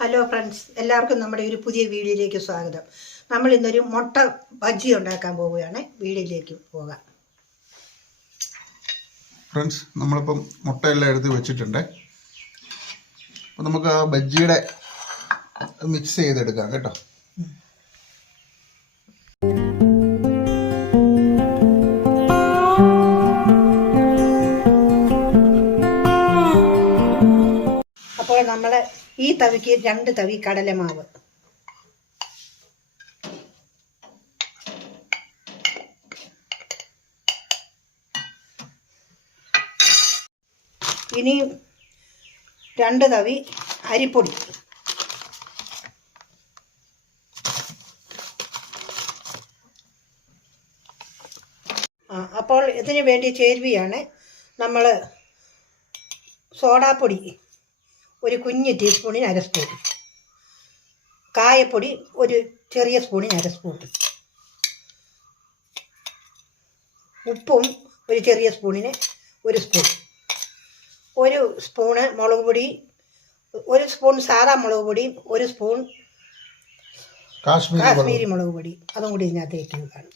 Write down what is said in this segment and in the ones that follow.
Hello friends എല്ലാവർക്കും നമ്മുടെ ഒരു പുതിയ വീഡിയോയിലേക്ക് സ്വാഗതം. നമ്മൾ ഇന്നൊരു മുട്ട ബജ്ജി ഉണ്ടാക്കാൻ പോവുകയാണ്. വീഡിയോയിലേക്ക് പോകാം. ഫ്രണ്ട്സ് നമ്മളിപ്പം മുട്ടയെല്ലാം എടുത്ത് വെച്ചിട്ടുണ്ട്. അപ്പം നമുക്ക് ആ ബജ്ജിയുടെ മിക്സ് ചെയ്തെടുക്കാം കേട്ടോ. അപ്പോൾ ഈ തവിക്ക് രണ്ട് തവി കടലമാവ്. ഇനി രണ്ട് തവി അരിപ്പൊടി. അപ്പോൾ ഇതിന് വേണ്ടി ചേരുവയാണ് നമ്മൾ സോഡാപ്പൊടി. ഒരു കുഞ്ഞ് ടീസ്പൂണിന് അര സ്പൂൺ കായപ്പൊടി ഒരു ചെറിയ സ്പൂണിന് അര സ്പൂൺ ഉപ്പും ഒരു ചെറിയ സ്പൂണിന് ഒരു സ്പൂൺ ഒരു സ്പൂണ് മുളക് പൊടി ഒരു സ്പൂൺ സാധാ മുളക് പൊടി ഒരു സ്പൂൺ കാശ്മീരി മുളക് പൊടി. അതും കൂടി ഇതിനകത്ത് ഇട്ടുകയാണ്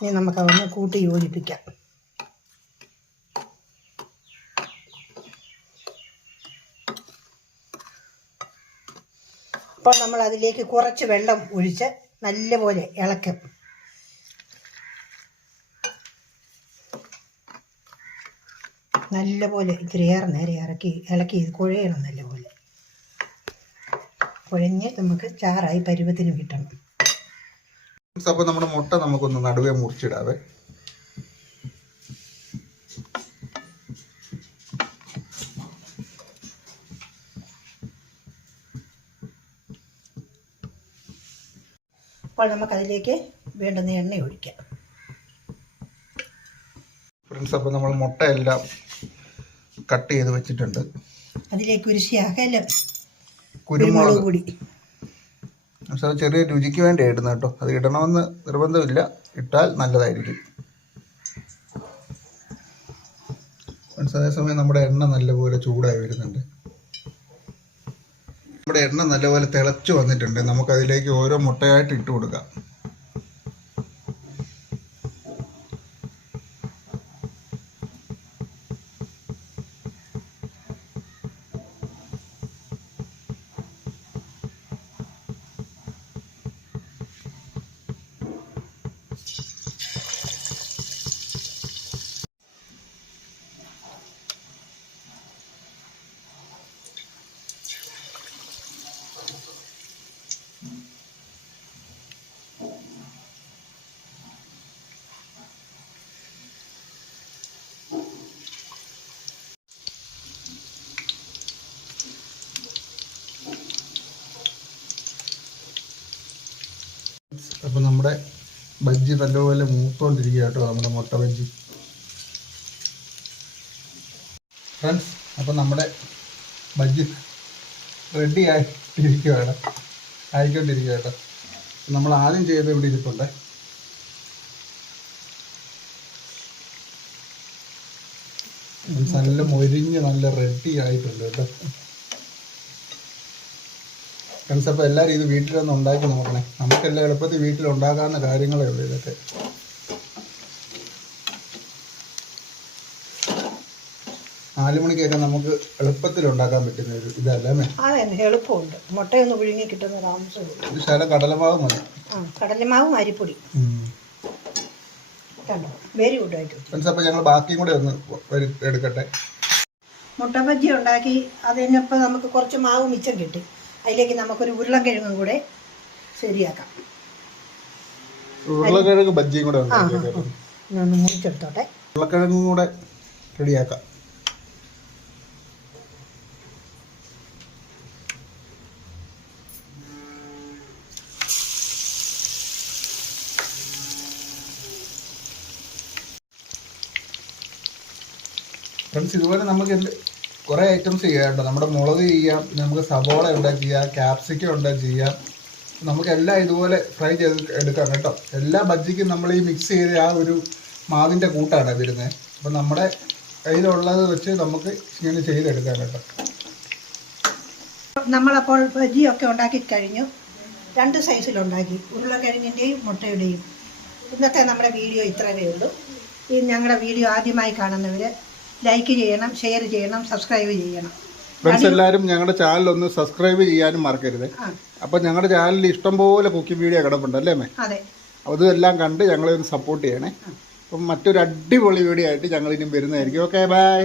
ഇനി നമുക്ക് അതൊന്ന് കൂട്ടി യോജിപ്പിക്കാം. അപ്പോൾ നമ്മൾ അതിലേക്ക് കുറച്ച് വെള്ളം ഒഴിച്ച് നല്ലപോലെ ഇളക്കും. നല്ലപോലെ ഇത്തിരിയേറെ നേരെ ഇറക്കി ഇളക്കി ഇത് കുഴയണം നല്ലപോലെ. കുഴഞ്ഞ് നമുക്ക് ചാറായി പരുവത്തിന് കിട്ടണം. അപ്പോൾ നമ്മുടെ മുട്ട നമുക്കൊന്ന് നടുവേ മുറിച്ചിടാവേ. അപ്പോൾ നമുക്കതിലേക്ക് വേണ്ടുന്ന എണ്ണ ഒഴിക്കാം. ഫ്രണ്ട്സ് അപ്പോൾ നമ്മൾ മുട്ടയെല്ലാം കട്ട് ചെയ്ത് വെച്ചിട്ടുണ്ട്. അതിലേക്ക് ഒരു ശകലം കുരുമുളക്. പൊടി പക്ഷെ അത് ചെറിയ രുചിക്ക് വേണ്ടി ഇടുന്ന കേട്ടോ. അത് ഇടണമെന്ന് നിർബന്ധമില്ല. ഇട്ടാൽ നല്ലതായിരിക്കും. ഫ്രണ്ട്സ് അതേസമയം നമ്മുടെ എണ്ണ നല്ലപോലെ ചൂടായി വരുന്നുണ്ട്. നമ്മുടെ എണ്ണ നല്ലപോലെ തിളച്ചു വന്നിട്ടുണ്ട്. നമുക്കതിലേക്ക് ഓരോ മുട്ടയായിട്ട് ഇട്ട് കൊടുക്കാം. അപ്പോൾ നമ്മുടെ ബജ്ജി നല്ലപോലെ മൂത്തോണ്ടിരിക്കുക കേട്ടോ നമ്മുടെ മുട്ട ബജ്ജി. ഫ്രണ്ട്സ് അപ്പോൾ നമ്മുടെ ബജ്ജി റെഡി ആയിട്ടിരിക്കുകയാണ്. ആയിക്കൊണ്ടിരിക്കുക കേട്ടോ. നമ്മൾ ആദ്യം ചെയ്ത് ഇവിടെ ഇരിപ്പുണ്ട്. നല്ല മൊരിഞ്ഞ് നല്ല റെഡി ആയിട്ടുണ്ട് കേട്ടോ. ഫ്രണ്ട്സ് അപ്പോൾ എല്ലാവരും ഇത് വീട്ടിലൊന്ന് ഉണ്ടാക്കി നോക്കണേ. നമുക്കെല്ലാം എളുപ്പത്തിൽ വീട്ടിൽ ഉണ്ടാക്കാവുന്ന കാര്യങ്ങളേ ഉള്ളൂ ഇതൊക്കെ. നാല് മണിക്കൊക്കെ നമുക്ക് എളുപ്പത്തിൽ ഉണ്ടാക്കാൻ പറ്റുന്ന ഒരു ഇതല്ലേ അതെ എളുപ്പമുണ്ട്. മുട്ടയൊന്ന് പുഴുങ്ങി കിട്ടുന്ന താമസമുണ്ട് ഒരു ശല കടലമാവ് മതി. ആ കടലമാവും അരിപ്പൊടി. വെരി ഞങ്ങൾ ബാക്കിയും കൂടെ ഒന്ന് എടുക്കട്ടെ. മുട്ട ബജ്ജി ഉണ്ടാക്കി അതിനൊപ്പം നമുക്ക് കുറച്ച് മാവ് മിച്ചം കിട്ടി. അതിലേക്ക് നമുക്കൊരു ഉരുളക്കിഴങ്ങും കൂടെ ശരിയാക്കാം. ഉരുളക്കിഴങ്ങ് ബജ്ജിയും കൂടെ മുറിച്ചെടുത്തോട്ടെ. ഉരുളക്കിഴങ്ങും കൂടെ റെഡിയാക്കാം. ഫ്രണ്ട്സ് ഇതുപോലെ നമുക്ക് എന്ത് കുറേ ഐറ്റംസ് ചെയ്യാം കേട്ടോ. നമ്മുടെ മുളക് ചെയ്യാം നമുക്ക് സബോള ഉണ്ടാക്കി ചെയ്യാം ക്യാപ്സിക്കം ഉണ്ടാക്കി ചെയ്യാം. നമുക്ക് എല്ലാം ഇതുപോലെ ഫ്രൈ ചെയ്ത് എടുക്കാം കേട്ടോ. എല്ലാ ബജ്ജിക്കും നമ്മൾ ഈ മിക്സ് ചെയ്ത ആ ഒരു മാവിന്റെ കൂട്ടാണ് വരുന്നത് അപ്പം നമ്മുടെ കയ്യിലുള്ളത് വെച്ച് നമുക്ക് ഇങ്ങനെ ചെയ്തെടുക്കാം കേട്ടോ. നമ്മളപ്പോൾ ബജിയൊക്കെ ഉണ്ടാക്കി കഴിഞ്ഞു. രണ്ട് സൈസിലുണ്ടാക്കി. ഉരുളക്കിഴങ്ങിന്റെയും മുട്ടയുടെയും. ഇന്നത്തെ നമ്മുടെ വീഡിയോ ഇത്രയേ ഉള്ളൂ. ഈ ഞങ്ങളുടെ വീഡിയോ ആദ്യമായി കാണുന്നവർ ലൈക്ക് ചെയ്യണം ഷെയർ ചെയ്യണം സബ്സ്ക്രൈബ് ചെയ്യണം. ഫ്രണ്ട്സ് എല്ലാവരും ഞങ്ങളുടെ ചാനൽ ഒന്ന് സബ്സ്ക്രൈബ് ചെയ്യാനും മറക്കരുത്. അപ്പോൾ അപ്പം ഞങ്ങളുടെ ചാനലിൽ ഇഷ്ടംപോലെ കുക്കിംഗ് വീഡിയോ കിടപ്പുണ്ട് അല്ലേ മേ അതെ. അതെല്ലാം കണ്ട് ഞങ്ങളെ ഒന്ന് സപ്പോർട്ട് ചെയ്യണേ. അപ്പം മറ്റൊരു അടിപൊളി വീഡിയോ ആയിട്ട് ഞങ്ങൾ ഇനിയും വരുന്നതായിരിക്കും ഓക്കെ ബൈ